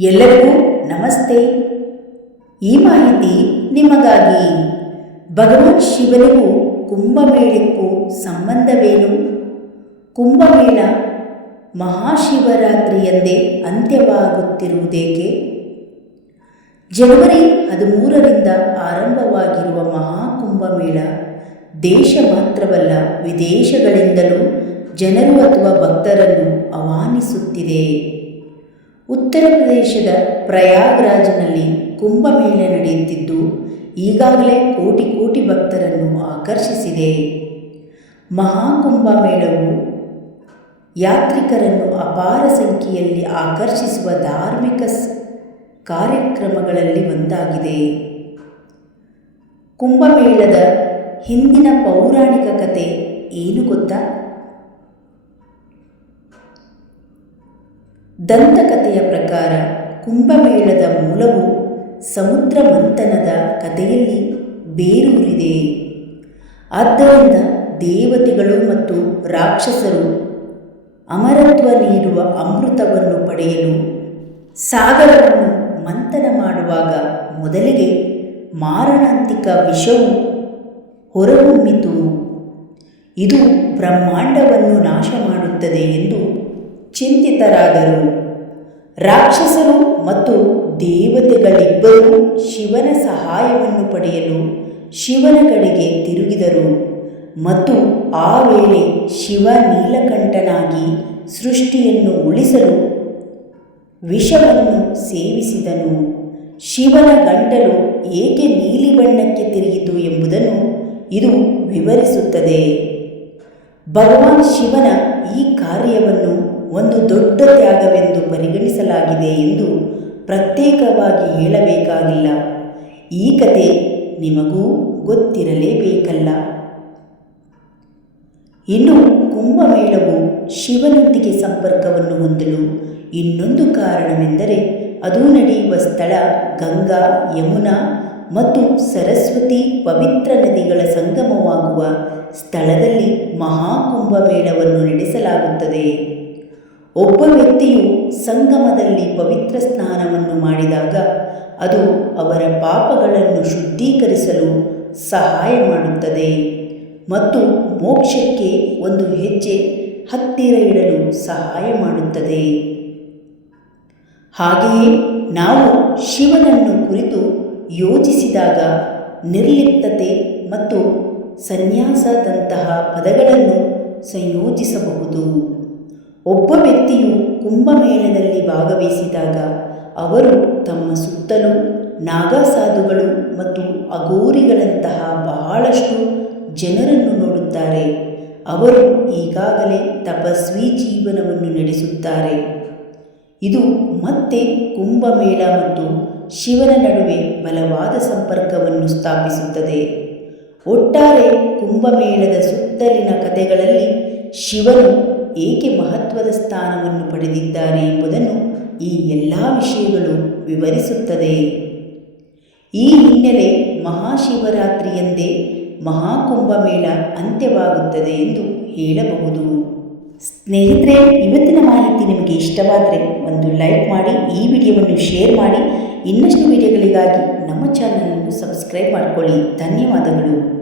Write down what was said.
ಎಲ್ಲರಿಗೂ ನಮಸ್ತೆ. ಈ ಮಾಹಿತಿ ನಿಮಗಾಗಿ. ಭಗವಾನ್ ಶಿವನಿಗೂ ಕುಂಭಮೇಳಕ್ಕೂ ಸಂಬಂಧವೇನು? ಕುಂಭಮೇಳ ಮಹಾಶಿವರಾತ್ರಿಯಂದೇ ಅಂತ್ಯವಾಗುತ್ತಿರುವುದೇಕೆ? ಜನವರಿ ಹದಿಮೂರರಿಂದ ಆರಂಭವಾಗಿರುವ ಮಹಾಕುಂಭಮೇಳ ದೇಶ ಮಾತ್ರವಲ್ಲ, ವಿದೇಶಗಳಿಂದಲೂ ಜನರು ಅಥವಾ ಭಕ್ತರನ್ನು ಆಹ್ವಾನಿಸುತ್ತಿದೆ. ಉತ್ತರ ಪ್ರದೇಶದ ಪ್ರಯಾಗ್ರಾಜ್ನಲ್ಲಿ ಕುಂಭಮೇಳ ನಡೆಯುತ್ತಿದ್ದು, ಈಗಾಗಲೇ ಕೋಟಿ ಕೋಟಿ ಭಕ್ತರನ್ನು ಆಕರ್ಷಿಸಿದೆ. ಮಹಾಕುಂಭಮೇಳವು ಯಾತ್ರಿಕರನ್ನು ಅಪಾರ ಸಂಖ್ಯೆಯಲ್ಲಿ ಆಕರ್ಷಿಸುವ ಧಾರ್ಮಿಕ ಕಾರ್ಯಕ್ರಮಗಳಲ್ಲಿ ಒಂದಾಗಿದೆ. ಕುಂಭಮೇಳದ ಹಿಂದಿನ ಪೌರಾಣಿಕ ಕಥೆ ಏನು ಗೊತ್ತಾ? ದಂತಕಥೆಯ ಪ್ರಕಾರ ಕುಂಭಮೇಳದ ಮೂಲವು ಸಮುದ್ರ ಮಂಥನದ ಕಥೆಯಲ್ಲಿ ಬೇರೂರಿದೆ. ಆದ್ದರಿಂದ ದೇವತೆಗಳು ಮತ್ತು ರಾಕ್ಷಸರು ಅಮರತ್ವ ನೀಡುವ ಅಮೃತವನ್ನು ಪಡೆಯಲು ಸಾಗರವನ್ನು ಮಂಥನ ಮಾಡುವಾಗ ಮೊದಲಿಗೆ ಮಾರಣಾಂತಿಕ ವಿಷವು ಹೊರಹೊಮ್ಮಿತು. ಇದು ಬ್ರಹ್ಮಾಂಡವನ್ನು ನಾಶ ಮಾಡುತ್ತದೆ ಎಂದು ಚಿಂತಿತರಾದರು. ರಾಕ್ಷಸರು ಮತ್ತು ದೇವತೆಗಳಿಬ್ಬರೂ ಶಿವನ ಸಹಾಯವನ್ನು ಪಡೆಯಲು ಶಿವನ ಕಡೆಗೆ ತಿರುಗಿದರು ಮತ್ತು ಆ ವೇಳೆ ಶಿವ ನೀಲಕಂಠನಾಗಿ ಸೃಷ್ಟಿಯನ್ನು ಉಳಿಸಲು ವಿಷವನ್ನು ಸೇವಿಸಿದನು. ಶಿವನ ಗಂಟಲು ಏಕೆ ನೀಲಿ ಬಣ್ಣಕ್ಕೆ ತಿರುಗಿತು ಎಂಬುದನ್ನು ಇದು ವಿವರಿಸುತ್ತದೆ. ಭಗವಾನ್ ಶಿವನ ಈ ಕಾರ್ಯವನ್ನು ಒಂದು ದೊಡ್ಡ ತ್ಯಾಗವೆಂದು ಪರಿಗಣಿಸಲಾಗಿದೆ ಎಂದು ಪ್ರತ್ಯೇಕವಾಗಿ ಹೇಳಬೇಕಾಗಿಲ್ಲ. ಈ ಕತೆ ನಿಮಗೂ ಗೊತ್ತಿರಲೇಬೇಕಲ್ಲ. ಇನ್ನು ಕುಂಭಮೇಳವು ಶಿವನೊಂದಿಗೆ ಸಂಪರ್ಕವನ್ನು ಹೊಂದಲು ಇನ್ನೊಂದು ಕಾರಣವೆಂದರೆ ಅದು ನಡೆಯುವ ಸ್ಥಳ ಗಂಗಾ, ಯಮುನಾ ಮತ್ತು ಸರಸ್ವತಿ ಪವಿತ್ರ ನದಿಗಳ ಸಂಗಮವಾಗುವ ಸ್ಥಳದಲ್ಲಿ ಮಹಾಕುಂಭಮೇಳವನ್ನು ನಡೆಸಲಾಗುತ್ತದೆ. ಒಬ್ಬ ವ್ಯಕ್ತಿಯು ಸಂಗಮದಲ್ಲಿ ಪವಿತ್ರ ಸ್ನಾನವನ್ನು ಮಾಡಿದಾಗ ಅದು ಅವರ ಪಾಪಗಳನ್ನು ಶುದ್ಧೀಕರಿಸಲು ಸಹಾಯ ಮಾಡುತ್ತದೆ ಮತ್ತು ಮೋಕ್ಷಕ್ಕೆ ಒಂದು ಹೆಜ್ಜೆ ಹತ್ತಿರ ಇಡಲು ಸಹಾಯ ಮಾಡುತ್ತದೆ. ಹಾಗೆಯೇ ನಾವು ಶಿವನನ್ನು ಕುರಿತು ಯೋಚಿಸಿದಾಗ ನಿರ್ಲಿಪ್ತತೆ ಮತ್ತು ಸನ್ಯಾಸದಂತಹ ಪದಗಳನ್ನು ಸಂಯೋಜಿಸಬಹುದು. ಒಬ್ಬ ವ್ಯಕ್ತಿಯು ಕುಂಭಮೇಳದಲ್ಲಿ ಭಾಗವಹಿಸಿದಾಗ ಅವರು ತಮ್ಮ ಸುತ್ತಲೂ ನಾಗಸಾಧುಗಳು ಮತ್ತು ಅಗೋರಿಗಳಂತಹ ಬಹಳಷ್ಟು ಜನರನ್ನು ನೋಡುತ್ತಾರೆ. ಅವರು ಈಗಾಗಲೇ ತಪಸ್ವಿ ಜೀವನವನ್ನು ನಡೆಸುತ್ತಾರೆ. ಇದು ಮತ್ತೆ ಕುಂಭಮೇಳ ಮತ್ತು ಶಿವನ ನಡುವೆ ಬಲವಾದ ಸಂಪರ್ಕವನ್ನು ಸ್ಥಾಪಿಸುತ್ತದೆ. ಒಟ್ಟಾರೆ ಕುಂಭಮೇಳದ ಸುತ್ತಲಿನ ಕಥೆಗಳಲ್ಲಿ ಶಿವನು ಏಕೆ ಮಹತ್ವದ ಸ್ಥಾನವನ್ನು ಪಡೆದಿದ್ದಾರೆ ಎಂಬುದನ್ನು ಈ ಎಲ್ಲ ವಿಷಯಗಳು ವಿವರಿಸುತ್ತದೆ. ಈ ಹಿನ್ನೆಲೆ ಮಹಾಶಿವರಾತ್ರಿಯಂದೇ ಮಹಾಕುಂಭಮೇಳ ಅಂತ್ಯವಾಗುತ್ತದೆ ಎಂದು ಹೇಳಬಹುದು. ಸ್ನೇಹಿತರೆ, ಇವತ್ತಿನ ಮಾಹಿತಿ ನಿಮಗೆ ಇಷ್ಟವಾದರೆ ಒಂದು ಲೈಕ್ ಮಾಡಿ, ಈ ವಿಡಿಯೋವನ್ನು ಶೇರ್ ಮಾಡಿ, ಇನ್ನಷ್ಟು ವಿಡಿಯೋಗಳಿಗಾಗಿ ನಮ್ಮ ಚಾನಲನ್ನು ಸಬ್ಸ್ಕ್ರೈಬ್ ಮಾಡಿಕೊಳ್ಳಿ. ಧನ್ಯವಾದಗಳು.